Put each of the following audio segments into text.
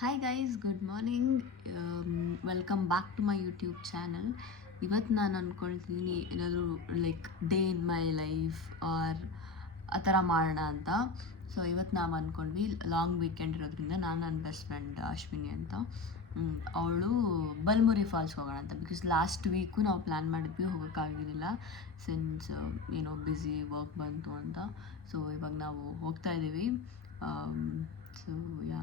Hi guys, good morning. Welcome back to my YouTube channel. ಇವತ್ತು ನಾನು ಅಂದ್ಕೊಳ್ತೀನಿ ಏನಾದರೂ like day in my life or ಆ ಥರ ಮಾಡೋಣ ಅಂತ. ಸೊ ಇವತ್ತು ನಾವು ಅಂದ್ಕೊಂಡ್ವಿ, ಲಾಂಗ್ ವೀಕೆಂಡ್ ಇರೋದ್ರಿಂದ ನಾನು ನನ್ನ ಬೆಸ್ಟ್ ಫ್ರೆಂಡ್ ಅಶ್ವಿನಿ ಅಂತ, ಅವಳು ಬಲ್ಮುರಿ ಫಾಲ್ಸ್ಗೆ ಹೋಗೋಣ ಅಂತ. ಬಿಕಾಸ್ ಲಾಸ್ಟ್ ವೀಕು ನಾವು ಪ್ಲ್ಯಾನ್ ಮಾಡಿದ್ವಿ, ಹೋಗೋಕ್ಕಾಗಿರಲಿಲ್ಲ ಸಿನ್ಸ್ ಏನೋ ಬ್ಯುಸಿ ವರ್ಕ್ ಬಂತು ಅಂತ. ಸೊ ಇವಾಗ ನಾವು ಹೋಗ್ತಾ ಇದ್ದೀವಿ. ಸೊ ಯಾ,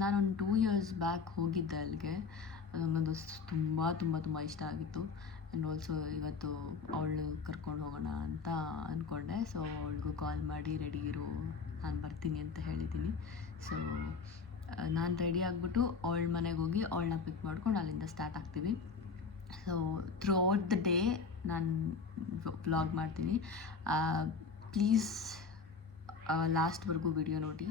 ನಾನೊಂದು 2 years ಬ್ಯಾಕ್ ಹೋಗಿದ್ದೆ ಅಲ್ಲಿಗೆ. ನನಗದು ತುಂಬ ತುಂಬ ತುಂಬ ಇಷ್ಟ ಆಗಿತ್ತು. ಆ್ಯಂಡ್ ಆಲ್ಸೋ ಇವತ್ತು ಅವಳು ಕರ್ಕೊಂಡು ಹೋಗೋಣ ಅಂತ ಅಂದ್ಕೊಂಡೆ. ಸೊ ಅವಳಿಗೂ ಕಾಲ್ ಮಾಡಿ ರೆಡಿ ಇರು, ನಾನು ಬರ್ತೀನಿ ಅಂತ ಹೇಳಿದ್ದೀನಿ. ಸೊ ನಾನು ರೆಡಿ ಆಗಿಬಿಟ್ಟು ಅವಳ ಮನೆಗೆ ಹೋಗಿ ಅವಳನ್ನ ಪಿಕ್ ಮಾಡ್ಕೊಂಡು ಅಲ್ಲಿಂದ ಸ್ಟಾರ್ಟ್ ಆಗ್ತೀವಿ. So throughout the day ನಾನು ವ್ಲಾಗ್ ಮಾಡ್ತೀನಿ. ಪ್ಲೀಸ್ ಲಾಸ್ಟ್ವರೆಗೂ ವಿಡಿಯೋ ನೋಡಿ.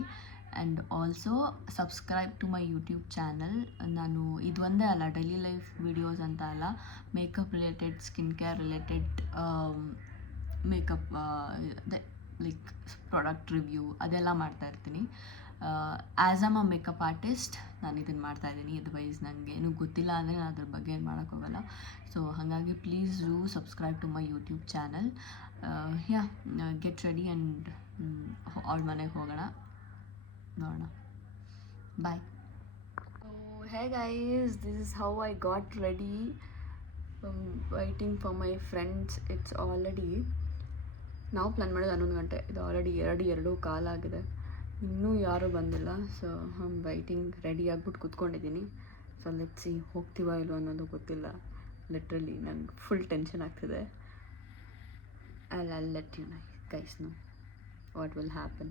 And also subscribe to my YouTube channel. ನಾನು ಇದು ಒಂದೇ ಅಲ್ಲ, ಡೈಲಿ ಲೈಫ್ ವಿಡಿಯೋಸ್ ಅಂತ ಅಲ್ಲ, makeup related, skin care related, makeup like product review ಅದೆಲ್ಲ ಮಾಡ್ತಾಯಿರ್ತೀನಿ. As am a makeup artist ನಾನು ಇದನ್ನು ಮಾಡ್ತಾಯಿದ್ದೀನಿ. ಅದರ್ವೈಸ್ ನನಗೆ ಏನೂ ಗೊತ್ತಿಲ್ಲ ಅಂದರೆ ನಾನು ಅದ್ರ ಬಗ್ಗೆ ಏನು ಮಾಡೋಕ್ಕೋಗಲ್ಲ. ಸೊ ಹಾಗಾಗಿ please do subscribe to my YouTube channel. Yeah, get ready and ಅವಳ ಮನೆಗೆ ಹೋಗೋಣ, ನೋಡೋಣ. Bye. Hey guys, this is how I got ready. Waiting for my friends. It's already, ನಾವು ಪ್ಲ್ಯಾನ್ ಮಾಡೋದು 11 ಗಂಟೆ, ಇದು ಆಲ್ರೆಡಿ 2 ಕಾಲಾಗಿದೆ, ಇನ್ನೂ ಯಾರೂ ಬಂದಿಲ್ಲ. ಸೊ ಐಮ್ ವೈಟಿಂಗ್, ರೆಡಿ ಆಗ್ಬಿಟ್ಟು ಕೂತ್ಕೊಂಡಿದ್ದೀನಿ. ಸೊ ಲೆಟ್ಸ್ ಸಿ ಹೋಗ್ತೀವ ಇಲ್ವೋ ಅನ್ನೋದು ಗೊತ್ತಿಲ್ಲ. ಲಿಟ್ರಲಿ ನಂಗೆ ಫುಲ್ ಟೆನ್ಷನ್ ಆಗ್ತಿದೆ. I'll let you guys know what will happen.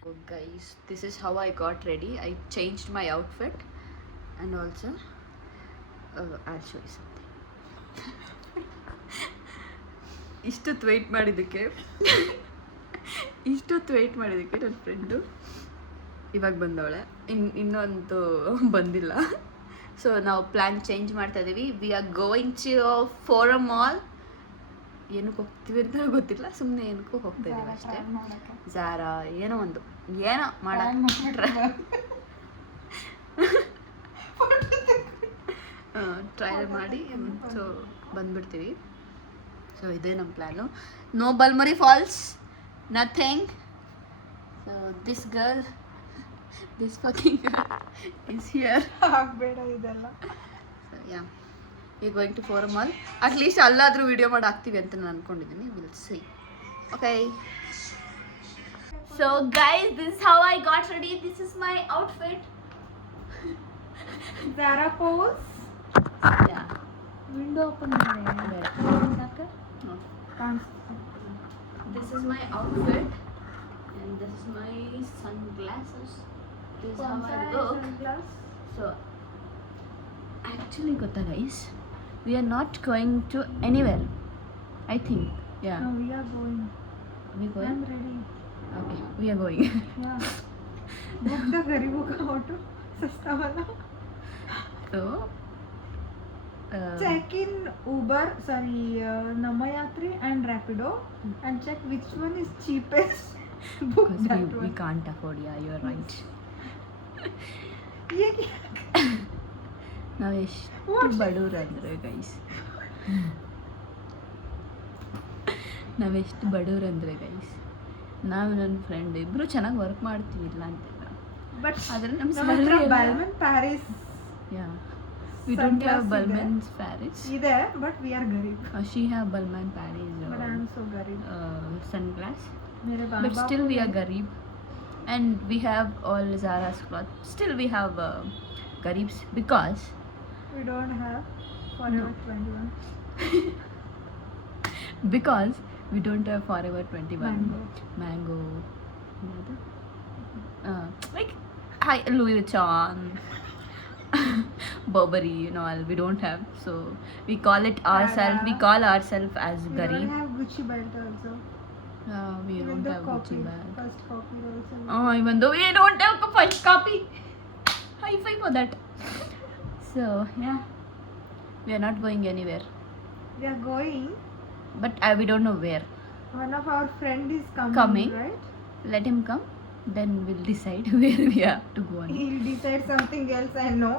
So guys, this is how I got ready. I changed my outfit and also I'll show you something. ಇಷ್ಟೊತ್ತು weight ಮಾಡಿದ್ದಕ್ಕೆ ನನ್ನ friend ಇವಾಗ ಬಂದವಳೆ, ಇನ್ನೊಂದು ಬಂದಿಲ್ಲ. So ನಾವು plan change ಮಾಡ್ತಾ ಇದ್ದೀವಿ. We are going to Forum Mall. ಏನಕ್ಕೆ ಹೋಗ್ತೀವಿ ಅಂತ ಗೊತ್ತಿಲ್ಲ, ಸುಮ್ಮನೆ ಏನಕ್ಕೂ ಹೋಗ್ತಾ ಇದ್ದೀವಿ ಅಷ್ಟೇ. ಝಾರಾ ಏನೋ ಟ್ರೈ ಮಾಡಿ ಸೊ ಬಂದ್ಬಿಡ್ತೀವಿ. ಸೊ ಇದೇ ನಮ್ಮ plan. No Balmuri falls, nothing. So this girl, this fucking is here. ಬೇಡ ಇದೆಲ್ಲ. So yeah, we going to Forum mall. At least ಅಲ್ಲಾದರೂ ವಿಡಿಯೋ ಮಾಡಿ ಹಾಕ್ತೀವಿ ಅಂತ ನಾನು ಅಂದ್ಕೊಂಡಿದ್ದೀನಿ. Will see. Okay. So guys, this is how I got ready. This is my outfit. Zara pose. Yeah, window open ಮಾಡಿ ಸಾಕ. this is my outfit and this is my sunglasses. This is how I look. So actually gotta guys, we are not going to anywhere, I think. Yeah, No, we are going. we going. I'm ready. Okay, we are going. Yeah. Book the गरीबों का auto सस्ता वाला. So Check in Uber, sorry, Namayatri and Rapido, and check which one is cheapest. Book because that we one. can't afford. Yeah, you are right. ये क्या? ನಾವು ಎಷ್ಟು What? ಬಡವ್ರು ಅಂದರೆ ಗೈಸ್, ನಾವೆಷ್ಟು ಬಡವ್ರು ಅಂದರೆ ಗೈಸ್, ನಾವು ನನ್ನ ಫ್ರೆಂಡ್ ಇಬ್ಬರು ಚೆನ್ನಾಗಿ ವರ್ಕ್ ಮಾಡ್ತೀವಿ, ಇಲ್ಲ ಅಂತಿಲ್ಲ. But ಆದರೆ ನಮ್ಮ ನಮ್ಮ ಹತ್ರ salary Balmain Paris yeah, we don't have Sunglass Balmains Paris. ಇದೆ, but we are गरीब. She have Balmain Paris But I am so गरीब. sunglass. मेरे But बाबा still को we are नहीं. garib, and we have all Zara's clothes. Still we have garibs because We don't have Forever 21. we don't have Forever 21 mango. Like hi Louis Vuitton, Burberry, all we don't have. So we call it ourselves. We call ourselves as We garib. don't have Gucci belt also. We Even don't the have copy, Gucci bag. first copy also. Even though we don't have a first copy. High five for that. So yeah, we are not going anywhere, We are going. but we don't know where. One of our friend is Coming. right? Let him come. then we'll decide where we have to go on. He'll decide something else, I know.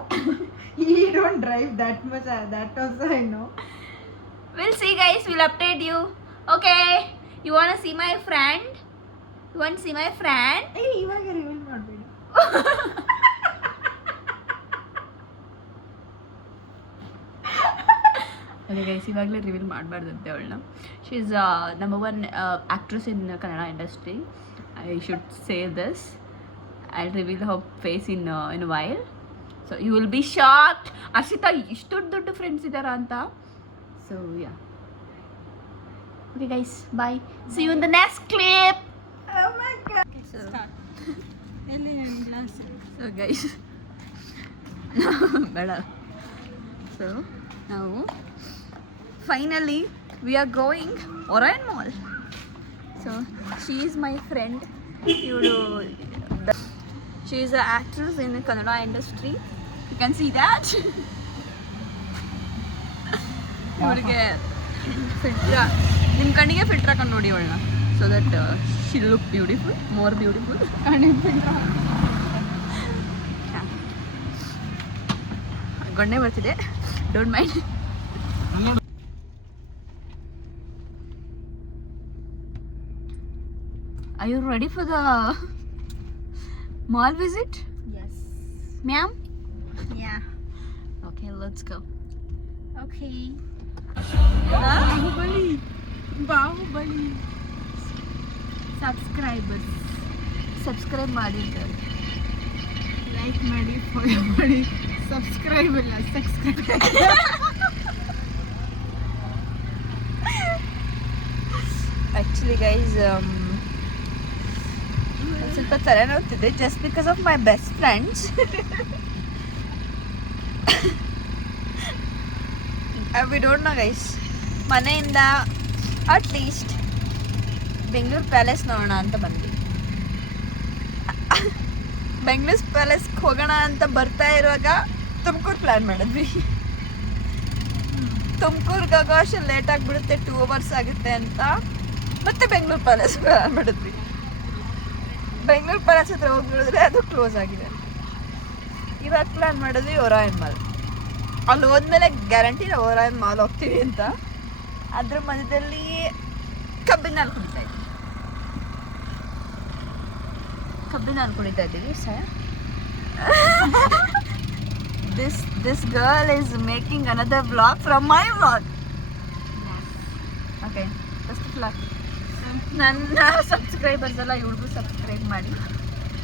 He don't drive that much, that also I know. We'll see, guys. We'll update you. Okay. You want to see my friend? You want to see my friend? Hey, ಇವಾಗ reveal ಮಾಡಬೇಡಿ. Okay guys, ಇವಾಗಲೇ reveal ಮಾಡಬಾರ್ದಂತೆ ಅವಳನ್ನ. She is number 1 actress in Kannada industry. I should say this. I reveal her face in while. So you will be shocked. Arshita ಇಷ್ಟು ದೊಡ್ಡ friends ಇದ್ದಾರಾ ಅಂತ. So yeah, okay guys, bye. See you in the next clip. Oh my god. ಎಲ್ಲಿ ನನ್ನ glass? So guys, ಬೇಡ. So ನಾವು finally we are going Orion Mall. So she is my friend. ಇವಳು she is a actress in Kannada industry. You can see that. ಇವಳಿಗೆ filter, ನಿಮ್ಮ ಕಣ್ಣಿಗೆ filter ಹಾಕೊಂಡು ನೋಡಿ ಅವಳನ್ನ. So that she look beautiful, more beautiful. ಗೊಣ್ಣೆ ಬರ್ತಿದೆ, don't mind. Are you ready for the mall visit? Yes. Ma'am? Yeah. Okay, let's go. Okay. Baahubali subscribers subscribe ಮಾಡಿದ್ದಾರೆ. Like ಮಾಡಿ, ಫಾಲೋ ಮಾಡಿ. ಸಬ್ಸ್ಕ್ರೈಬ್ ಇಲ್ಲ, ಸಬ್ಸ್ಕ್ರೈಬ್. ಆ್ಯಕ್ಚುಲಿ ಗೈಸ್, ಸ್ವಲ್ಪ ತಲೆನೋವ್ತಿದೆ just because of my best friends. We don't know guys. ಮನೆಯಿಂದ at least Bengaluru palace ನೋಡೋಣ ಅಂತ ಬಂದ್ವಿ. ಬೆಂಗಳೂರು ಪ್ಯಾಲೇಸ್ಗೆ ಹೋಗೋಣ ಅಂತ ಬರ್ತಾ ಇರುವಾಗ ತುಮಕೂರು ಪ್ಲ್ಯಾನ್ ಮಾಡಿದ್ವಿ. ತುಮಕೂರ್ಗೆ ಹೋಗೋ ಅಷ್ಟು ಲೇಟ್ ಆಗಿಬಿಡುತ್ತೆ, 2 hours ಆಗುತ್ತೆ ಅಂತ ಮತ್ತೆ ಬೆಂಗಳೂರು ಪ್ಯಾಲೇಸ್ ಪ್ಲ್ಯಾನ್ ಮಾಡಿದ್ವಿ. ಬೆಂಗಳೂರು ಪ್ಯಾಲೇಸ್ ಹತ್ರ ಹೋಗಿ ನೋಡಿದ್ರೆ ಅದು ಕ್ಲೋಸ್ ಆಗಿದೆ. ಇವಾಗ ಪ್ಲ್ಯಾನ್ ಮಾಡಿದ್ವಿ ಒರಾಯನ್ ಮಾಲ್. ಅಲ್ಲಿ ಹೋದ್ಮೇಲೆ ಗ್ಯಾರಂಟಿ ನಾವು ಒರಾಯನ್ ಮಾಲ್ ಹೋಗ್ತೀವಿ ಅಂತ. ಅದ್ರ ಮಧ್ಯದಲ್ಲಿ ಕಬ್ಬಿನ ಹಾಲು ಕುಡಿತಾ ಇದ್ದೀವಿ. This girl is making another vlog from my vlog. Okay, first of all, ನನ್ನ ಸಬ್ಸ್ಕ್ರೈಬರ್ಸ್ ಎಲ್ಲ ಇವಳಿಗೂ ಸಬ್ಸ್ಕ್ರೈಬ್ ಮಾಡಿ.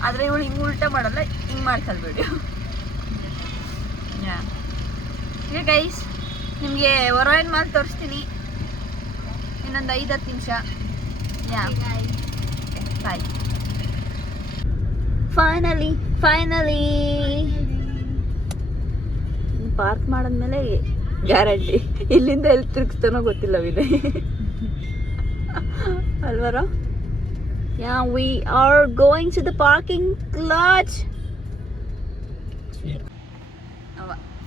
ಆದರೆ ಇವಳು ಹಿಂಗೆ ಉಲ್ಟಾ ಮಾಡಲ್ಲ, ಹಿಂಗೆ ಮಾಡ್ತಾಳೆ ವಿಡಿಯೋ. ಯಾ, ಈಗ ಗೈಸ್ ನಿಮಗೆ ಒರಾಯನ್ ಮಾಲ್ ತೋರಿಸ್ತೀನಿ ಇನ್ನೊಂದು 5-10 ನಿಮಿಷ. Yeah, bye. ಫೈನಲಿ ಪಾರ್ಕ್ ಮಾಡಿದ್ಮೇಲೆ ಗ್ಯಾರಂಟಿ ಇಲ್ಲಿಂದ ಎಲ್ಲಿ ತಿರುಗಿಸ್ತಾನೋ ಗೊತ್ತಿಲ್ಲ ವಿನಯ್. ಅಲ್ವರ? Yeah, we are going to the parking lot.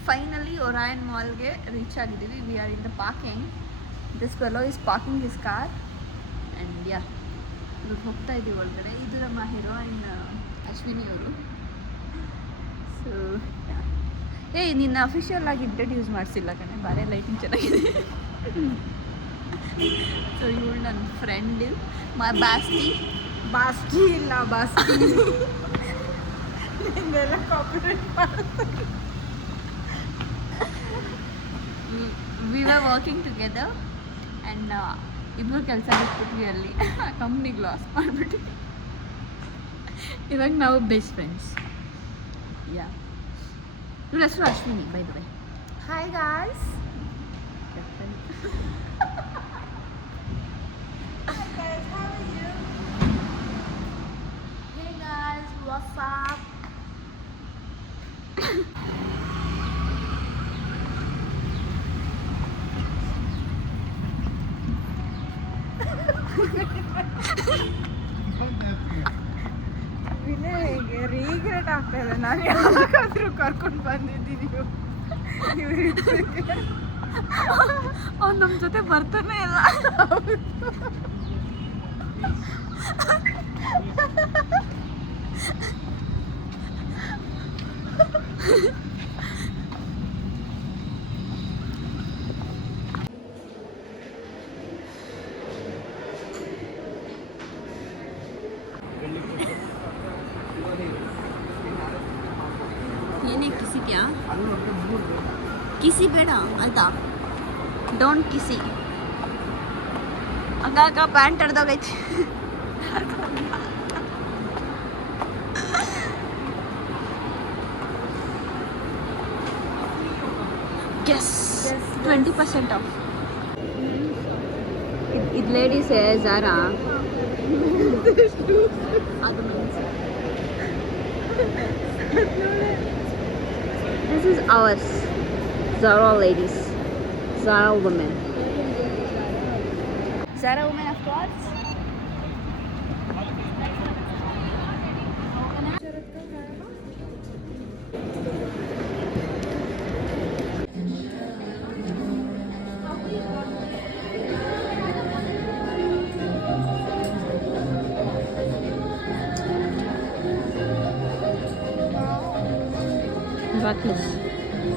Finally Orion ಮಾಲ್ಗೆ ರೀಚ್ ಆಗಿದ್ದೀವಿ. We are in the parking. This fellow is parking his car and yeah, ಇವಾಗ ಹೋಗ್ತಾ ಇದ್ದೀವಿ ಒಳಗಡೆ. ಇದು ನಮ್ಮ ಹೀರೋಯಿನ್ ಅಶ್ವಿನಿ ಅವರು. ಸೊ ಏಯ್, ನಿನ್ನ ಅಫಿಷಿಯಲ್ ಆಗಿ ಇಂಟ್ರಡ್ಯೂಸ್ ಮಾಡಿಸಿಲ್ಲ ಕಣೆ, ಬಾರೆ ಲೈಟಿಂಗ್ ಚೆನ್ನಾಗಿದೆ. ಸೊ ಇವಳು ನನ್ನ ಫ್ರೆಂಡ್, ಮೈ ಬಾಸ್ಟಿ ಇಲ್ಲ ಬಾಸ್ಟಿ. ನಿಂದೆಲ್ಲ ಕಾಪರೇಟ್ ಮಾಡ್ತಾರೆ. We were working together and ಇಬ್ಬರು ಕೆಲಸ ಬಿಟ್ಬಿಟ್ವಿ ಅಲ್ಲಿ. ಕಂಪ್ನಿಗೆ ಲಾಸ್ ಮಾಡಿಬಿಟ್ಟು ಇವಾಗ ನಾವು ಬೆಸ್ಟ್ ಫ್ರೆಂಡ್ಸ್. ಯಾ, ಇವಳ ಹೆಸರು Ashwini, by the way. Hi guys. Hey guys, what's up? ವಿನಯ್ಗೆ ರೀಗ್ರೆಟ್ ಆಗ್ತಾ ಇದೆ. ನಾನು ಯಾವಾಗಾದ್ರೂ ಕರ್ಕೊಂಡು ಬಂದಿದ್ದೀನಿ ಅವ್ನು ನಮ್ಮ ಜೊತೆ ಬರ್ತಾನೆ ಇಲ್ಲ. ಏನೇ ಕಿಸಿದ್ಯಾ? ಕಿಸಿ ಬೇಡ ಆಯ್ತಾ? ಡೋಂಟ್ ಕಿಸಿ. ಆಗಾಗ ಪ್ಯಾಂಟ್ ಹಡ್ದೋಗೈತಿ. Yes, 20% off. ಇದು ಲೇಡೀಸ್ Zara. ಅದು This is ours. Zara ladies. Zara women. Zara women of course. Backless.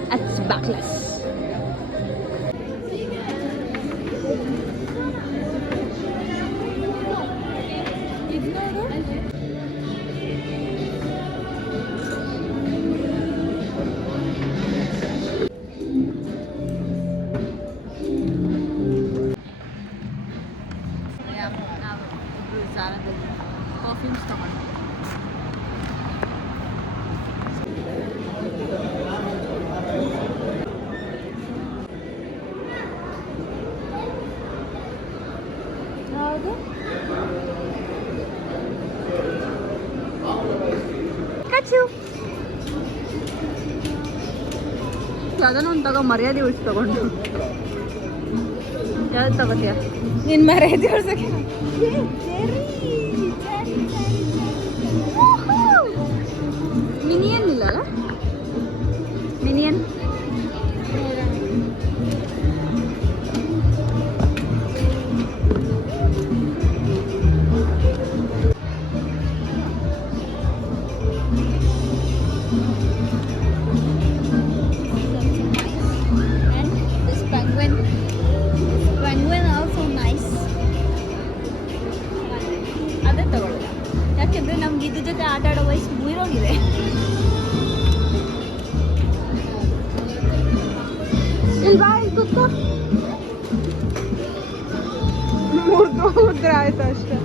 That's backless. Perfumes ತಗೊಂಡು ಯಾವ್ದಾನ ಒಂದು ತಗೋ, ಮರ್ಯಾದೆ ಉಳಿಸಿ ತಗೊಂಡು. ಯಾವ್ದು ತಗೋತೀಯ? ನಿನ್ ಮರ್ಯಾದೆ ಉಳ್ಸಕ್ಕೆ ಮಿನಿಯನ್ ಇಲ್ಲ ಅಲ್ಲ? ಮಿನಿಯನ್ ಅದೇ ತಗೊಳ್ಳಿ. ಯಾಕೆಂದ್ರೆ ನಮ್ಗೆ ಇದ್ರ ಜೊತೆ ಆಟ ಆಡೋ ವಯಸ್ಸು ಮುಗಿರೋಗಿದೆ. ಇಲ್ವಾ ಇಲ್ಲಿ ಕೂತ್ಕೋ. ಮುರಿದ್ರೆ ಆಯ್ತು ಅಷ್ಟೇ.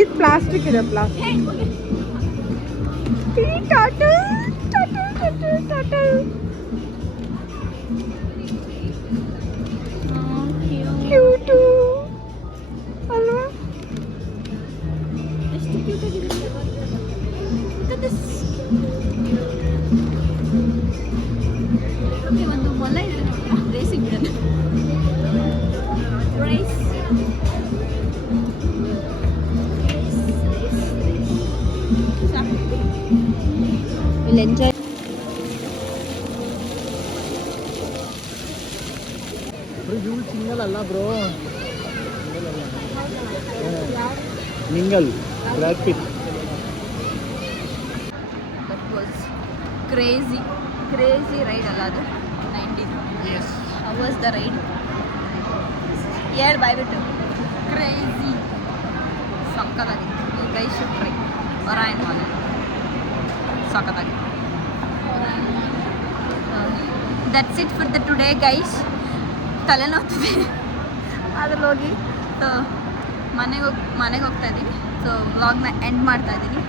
ಇದು ಪ್ಲಾಸ್ಟಿಕ್ ಇದೆ, ಪ್ಲಾಸ್ಟಿಕ್. ಕ್ಯೂಟು ಅಲ್ವಾ? ಎಷ್ಟು ಕ್ಯೂಟ್ ಆಗಿದೆ. ಒಂದು ಮೊಲ ಇದೆ, ರೇಸಿಂಗ್ ಬಿಡೋಣ. Rise will enjoy. ಸಿಂಗಲ್ ಅಲ್ಲ bro, mingle black pit. That was crazy ride ಅಲ್ಲ ಅದು? 19. How was the ride? ಹೇಳಿ ಬಾಯ್ಬಿಟ್ಟು. ಕ್ರೇಜಿ ಸಕ್ಕತ್ತಾಗಿತ್ತು. ಈ guy should try Orion mall. ಸಕ್ಕತ್ತಾಗಿತ್ತು. That's it for the today guys. ತಲೆನೋಗ್ತಿದೆ ಅದ್ರಲ್ಲಿ ಹೋಗಿ. ಸೊ ಮನೆಗೆ ಹೋಗ್ತಾ ಇದ್ದೀವಿ. ಸೊ ವ್ಲಾಗ್ನ ಎಂಡ್ ಮಾಡ್ತಾ ಇದ್ದೀನಿ.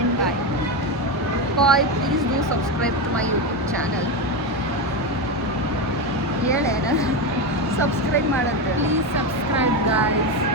End bye. Please do subscribe to my YouTube channel. ಹೇಳೇನ ಸಬ್ಸ್ಕ್ರೈಬ್ ಮಾಡೋದು. Please subscribe guys.